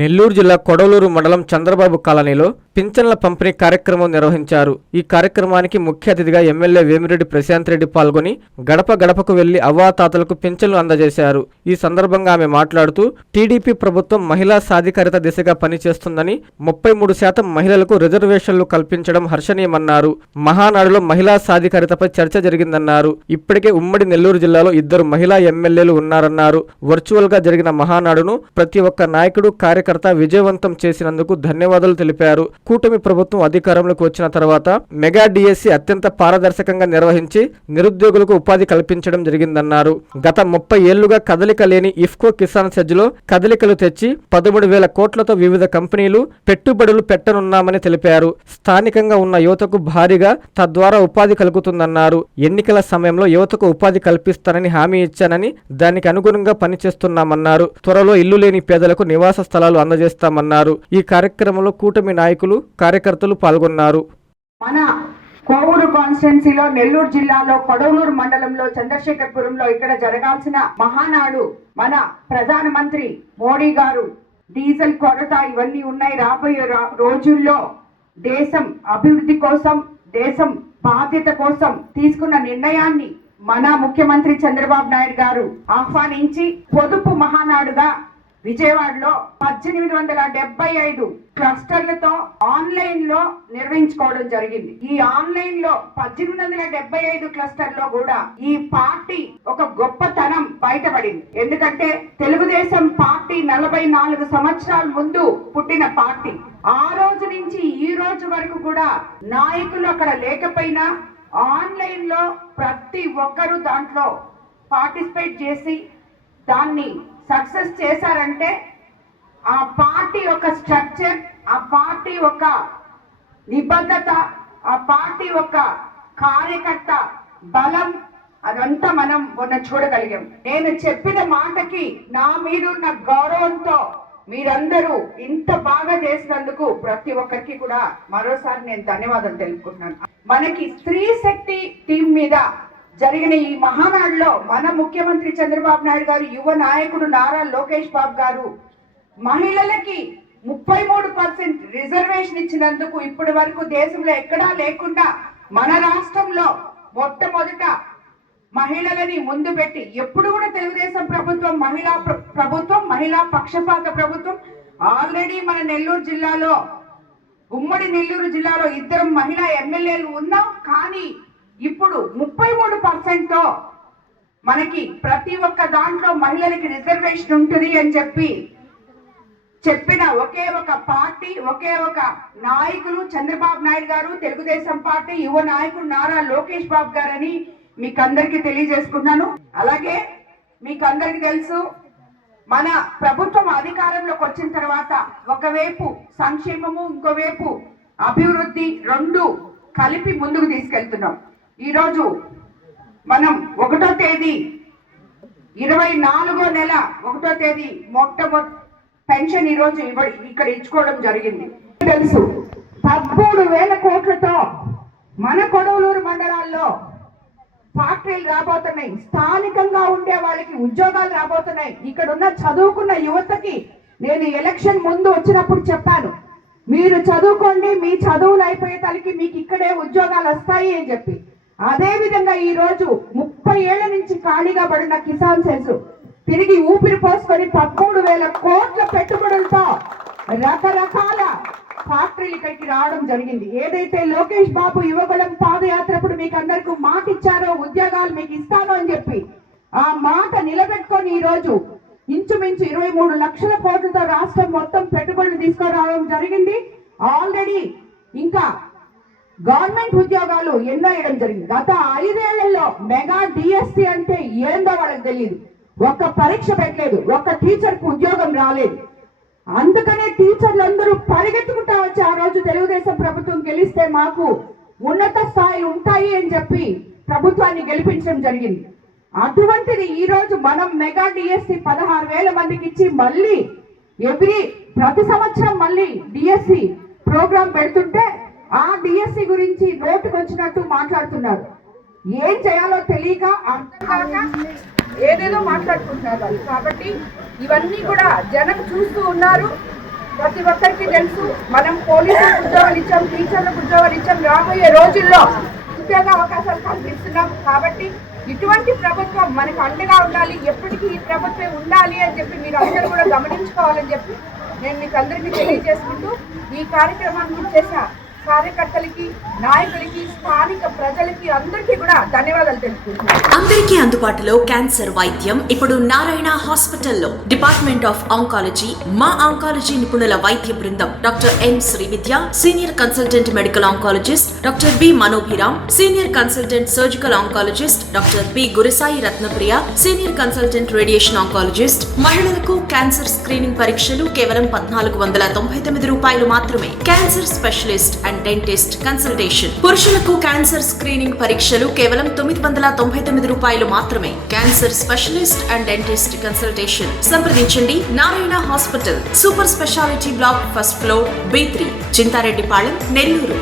నెల్లూరు జిల్లా కొడవలూరు మండలం చంద్రబాబు కాలనీలో పింఛన్ల పంపిణీ కార్యక్రమం నిర్వహించారు. ఈ కార్యక్రమానికి ముఖ్య అతిథిగా ఎమ్మెల్యే వేమిరెడ్డి ప్రశాంత్ రెడ్డి పాల్గొని గడప గడపకు వెళ్లి అవ్వాతాతలకు పింఛన్లు అందజేశారు. ఈ సందర్భంగా ఆమె మాట్లాడుతూ టీడీపీ ప్రభుత్వం మహిళా సాధికారిత దిశగా పనిచేస్తుందని 33% మహిళలకు రిజర్వేషన్లు కల్పించడం హర్షణీయమన్నారు. మహానాడులో మహిళా సాధికారితపై చర్చ జరిగిందన్నారు. ఇప్పటికే ఉమ్మడి నెల్లూరు జిల్లాలో 2 మహిళా ఎమ్మెల్యేలు ఉన్నారన్నారు. వర్చువల్ గా జరిగిన మహానాడును ప్రతి ఒక్క నాయకుడు కార్యకర్త విజయవంతం చేసినందుకు ధన్యవాదాలు తెలిపారు. కూటమి ప్రభుత్వం అధికారంలోకి వచ్చిన తర్వాత మెగా డిఎస్సి అత్యంత పారదర్శకంగా నిర్వహించి నిరుద్యోగులకు ఉపాధి కల్పించడం జరిగిందన్నారు. గత 30 ఏళ్లుగా కదలిక లేని ఇఫ్కో కిసాన్ సెజ్లో కదలికలు తెచ్చి 13,000 కోట్లతో వివిధ కంపెనీలు పెట్టుబడులు పెట్టనున్నామని తెలిపారు. స్థానికంగా ఉన్న యువతకు భారీగా తద్వారా ఉపాధి కలుగుతుందన్నారు. ఎన్నికల సమయంలో యువతకు ఉపాధి కల్పిస్తానని హామీ ఇచ్చానని దానికి అనుగుణంగా పనిచేస్తున్నామన్నారు. త్వరలో ఇల్లు లేని పేదలకు నివాస స్థలాలు అందజేస్తామన్నారు. ఈ కార్యక్రమంలో కూటమి నాయకులు కార్యకర్తలు పాల్గొన్నారు. మన కోవూరు కాన్స్టిట్యున్సీలో నెల్లూరు జిల్లాలో కొడవలూరు మండలంలో చంద్రశేఖర్పురంలో ఇక్కడ జరగాల్సిన మహానాడు మన ప్రధానమంత్రి మోడీ గారు డీజిల్ కొరత ఇవన్నీ ఉన్నాయి. రాబోయే రోజుల్లో దేశం అభివృద్ధి కోసం, దేశం బాధ్యత కోసం తీసుకున్న నిర్ణయాన్ని మన ముఖ్యమంత్రి చంద్రబాబు నాయుడు గారు ఆహ్వానించి పొదుపు మహానాడుగా విజయవాడలో 1875 క్లస్టర్లతో ఆన్లైన్ లో నిర్వహించుకోవడం జరిగింది. ఈ ఆన్లైన్ లో 1875 క్లస్టర్ లో కూడా ఈ పార్టీ ఒక గొప్పతనం బయటపడింది. ఎందుకంటే తెలుగుదేశం పార్టీ 44 సంవత్సరాల ముందు పుట్టిన పార్టీ. ఆ రోజు నుంచి ఈ రోజు వరకు కూడా నాయకులు అక్కడ లేకపోయినా ఆన్లైన్ లో ప్రతి ఒక్కరూ దాంట్లో పార్టిసిపేట్ చేసి దాన్ని సక్సెస్ చేశారంటే ఆ పార్టీ ఒక స్ట్రక్చర్, ఆ పార్టీ ఒక నిబద్ధత, ఆ పార్టీ ఒక కార్యకర్త బలం అదంతా మనం మొన్న చూడగలిగాం. నేను చెప్పిన మాటకి నా మీద ఉన్న గౌరవంతో మీరందరూ ఇంత బాగా చేసినందుకు ప్రతి ఒక్కరికి కూడా మరోసారి నేను ధన్యవాదాలు తెలుపుకుంటున్నాను. మనకి స్త్రీ శక్తి టీం మీద జరిగిన ఈ మహానాడులో మన ముఖ్యమంత్రి చంద్రబాబు నాయుడు గారు, యువ నాయకుడు నారా లోకేష్ బాబు గారు మహిళలకి 33% రిజర్వేషన్ ఇచ్చినందుకు ఇప్పటి వరకు దేశంలో ఎక్కడా లేకుండా మన రాష్ట్రంలో మొట్టమొదట మహిళలని ముందు పెట్టి, ఎప్పుడు కూడా తెలుగుదేశం ప్రభుత్వం మహిళా పక్షపాత ప్రభుత్వం. ఆల్రెడీ మన నెల్లూరు జిల్లాలో, ఉమ్మడి నెల్లూరు జిల్లాలో 2 మహిళా ఎమ్మెల్యేలు ఉన్నాం. కానీ ఇప్పుడు 33%తో మనకి ప్రతి ఒక్క దాంట్లో మహిళలకి రిజర్వేషన్ ఉంటుంది అని చెప్పిన ఒకే ఒక పార్టీ, ఒకే ఒక నాయకులు చంద్రబాబు నాయుడు గారు, తెలుగుదేశం పార్టీ యువ నాయకుడు నారా లోకేష్ బాబు గారని మీకు అందరికీ తెలియజేసుకున్నాను. అలాగే మీకు అందరికి తెలుసు, మన ప్రభుత్వం అధికారంలోకి వచ్చిన తర్వాత ఒకవైపు సంక్షేమము, ఇంకోవైపు అభివృద్ధి రెండు కలిపి ముందుకు తీసుకెళ్తున్నాం. ఈరోజు మనం 1వ తేదీ 24వ నెల 1వ తేదీ మొట్టమొదటి పెన్షన్ ఈరోజు ఇక్కడ ఇచ్చుకోవడం జరిగింది. తెలుసు 13,000 కోట్లతో మన కొడవలూరు మండలాల్లో ఫ్యాక్టరీలు రాబోతున్నాయి. స్థానికంగా ఉండే వాళ్ళకి ఉద్యోగాలు రాబోతున్నాయి. ఇక్కడ ఉన్న చదువుకున్న యువతకి నేను ఎలక్షన్ ముందు వచ్చినప్పుడు చెప్పాను, మీరు చదువుకోండి, మీ చదువులు అయిపోయే తలకి మీకు ఇక్కడే ఉద్యోగాలు వస్తాయి అని చెప్పి. అదే విధంగా ఈ రోజు 30 ఏళ్ల నుంచి ఖాళీగా పడిన కిసాన్ సెజ్ తిరిగి ఊపిరి పోసుకొని 13,000 కోట్ల పెట్టుబడులతో రకరకాల ఫ్యాక్టరీలు ఇక్కడికి రావడం జరిగింది. ఏదైతే లోకేష్ బాబు యువగళం పాదయాత్రప్పుడు మీకు అందరికీ మాట ఇచ్చారో, ఉద్యోగాలు మీకు ఇస్తాను అని చెప్పి ఆ మాట నిలబెట్టుకొని ఈ రోజు ఇంచుమించు 23 లక్షల కోట్లతో రాష్ట్రం మొత్తం పెట్టుబడులు తీసుకురావడం జరిగింది. ఆల్రెడీ ఇంకా గవర్నమెంట్ ఉద్యోగాలు ఎన్నో వేయడం జరిగింది. గత 5 ఏళ్లలో మెగా డిఎస్సి అంటే ఏందో వాళ్ళకి తెలియదు. ఒక్క పరీక్ష పెట్టలేదు, ఒక్క టీచర్కు ఉద్యోగం రాలేదు. అందుకనే టీచర్లందరూ పరిగెత్తుకుంటా వచ్చి ఆ రోజు తెలుగుదేశం ప్రభుత్వం గెలిస్తే మాకు ఉన్నత స్థాయిలు ఉంటాయి అని చెప్పి ప్రభుత్వాన్ని గెలిపించడం జరిగింది. అటువంటిది ఈ రోజు మనం మెగా డిఎస్సి 16,000 మందికి ఇచ్చి మళ్ళీ ప్రతి సంవత్సరం మళ్ళీ డిఎస్సి ప్రోగ్రాం పెడుతుంటే ఆ డిఎస్సి గురించి నోటుకు వచ్చినట్టు మాట్లాడుతున్నారు. ఏం చేయాలో తెలియక అర్థం కాక ఏదేదో మాట్లాడుకుంటున్నారు వాళ్ళు. కాబట్టి ఇవన్నీ కూడా జనం చూస్తూ ఉన్నారు. ప్రతి ఒక్కరికి తెలుసు, మనం పోలీసులకు ఉద్యోగాలు ఇచ్చాం, టీచర్లకు ఉద్యోగాలు ఇచ్చాం, రాబోయే రోజుల్లో ఉద్యోగ అవకాశాలు కల్పిస్తున్నాం. కాబట్టి ఇటువంటి ప్రభుత్వం మనకు అండగా ఉండాలి, ఎప్పటికీ ఈ ప్రభుత్వం ఉండాలి అని చెప్పి మీరు అందరూ కూడా గమనించుకోవాలని చెప్పి నేను మీకు అందరికీ తెలియజేసుకుంటూ ఈ కార్యక్రమాన్ని చేసిన కార్యకర్తలకి, నాయకులకి, స్థానిక ప్రజలకి అందరికీ కూడా ధన్యవాదాలు తెలుపుకుంటున్నాను. అందరికీ అందుబాటులో క్యాన్సర్ వైద్యం ఇప్పుడు నారాయణ హాస్పిటల్లో. డిపార్ట్మెంట్ ఆఫ్ ఆంకాలజీ, మా ఆంకాలజీ నిపుణుల వైద్య బృందం doctor M Srividya, senior consultant medical oncologist doctor B Manobhiram, senior consultant surgical oncologist doctor B Gurusai Ratnapriya, senior consultant radiation oncologist. మహిళలకు క్యాన్సర్ స్క్రీనింగ్ పరీక్షలు కేవలం 1499 రూపాయలు మాత్రమే. Cancer specialist and dentist consultation. పురుషులకు క్యాన్సర్ స్క్రీనింగ్ పరీక్షలు కేవలం 999 రూపాయలు మాత్రమే. Cancer specialist and dentist consultation సంప్రదించండి. Narayana hospital, super speciality block, first floor, B3, Chintareddypalem, Nellore.